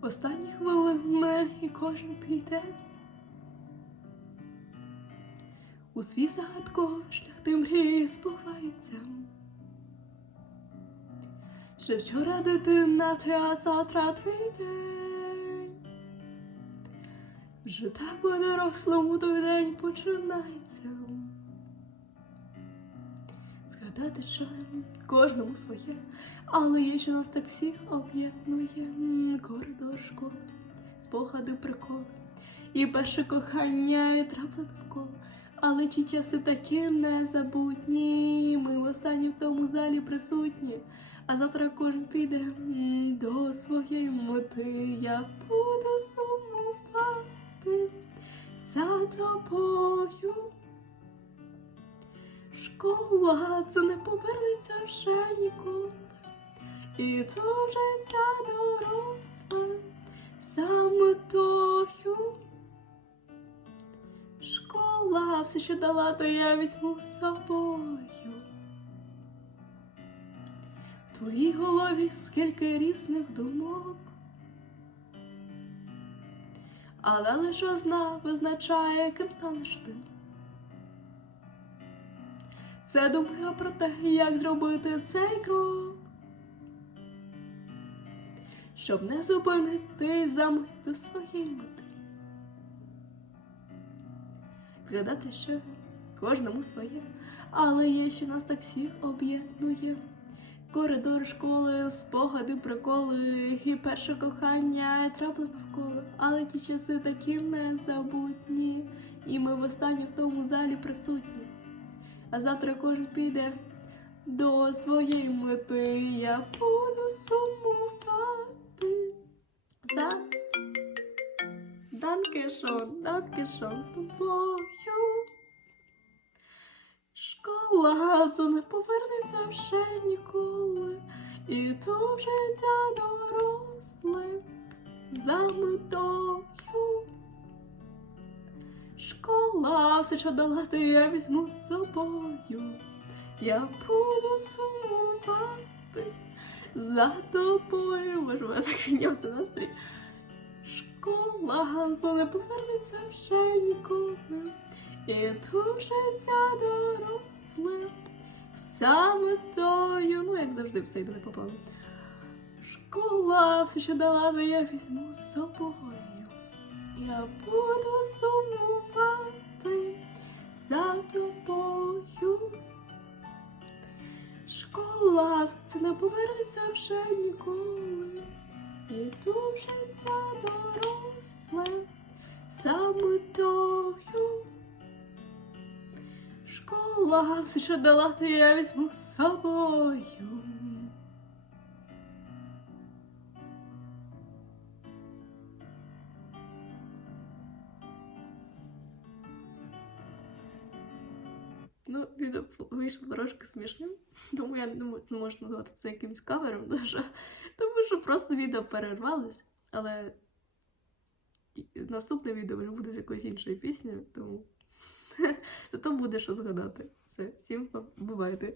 Останні хвилини і кожен піде. У свій загадковий шлях ти мрії збуваються. Ще вчора дитина, ти, а завтра твій день. Вже так по дорослому той день починається. Згадати, що кожному своє, але є, що нас так всіх об'єднує коридор школи, спогади, приколи, і перше кохання і трапли навколо. Але ті часи такі незабутні. Ми востаннє в тому залі присутні. А завтра кожен піде до своєї мети. Я буду сумувати за тобою. Школа це не повернеться вже ніколи. І то життя доросле саме тою. Школа все, що дала, то я візьму з собою. В твоїй голові скільки різних думок. Але лише одна визначає, яким станеш ти. Це думка про те, як зробити цей крок. Щоб не зупинити за мить до своєї мети. Згадати, що кожному своє, але є, що нас так всіх об'єднує. Коридор школи, спогади, приколи, і перше кохання і трапли навколо. Але ті часи такі незабутні, і ми востаннє в тому залі присутні. А завтра кожен піде до своєї мети. Я буду сумувати за Данкишон, Данкишон тобою. Школа це не повернеться вже ніколи, і то життя доросле за метою. Школа, все, що дала, то я візьму з собою. Я буду сумувати за тобою. Боже, мене так піднявся настрій. Школа, це не повернеться вже ніколи. І тут життя доросле, саме тою, ну як завжди, все йде не по. Школа, все, що дала, то я візьму з собою. Я буду сумувати за тобою. Школа, це не повернеться вже ніколи. І тут життя доросле, саме тою. Школа, все, що дала, то я візьму з собою. Ну, відео вийшло трошки смішним, тому я не мо- не можу назвати це якимось кавером, дуже, тому що просто відео перервалось, але наступне відео вже буде з якоюсь іншою пісні, тому то буде що згадати. Все, всім бувайте.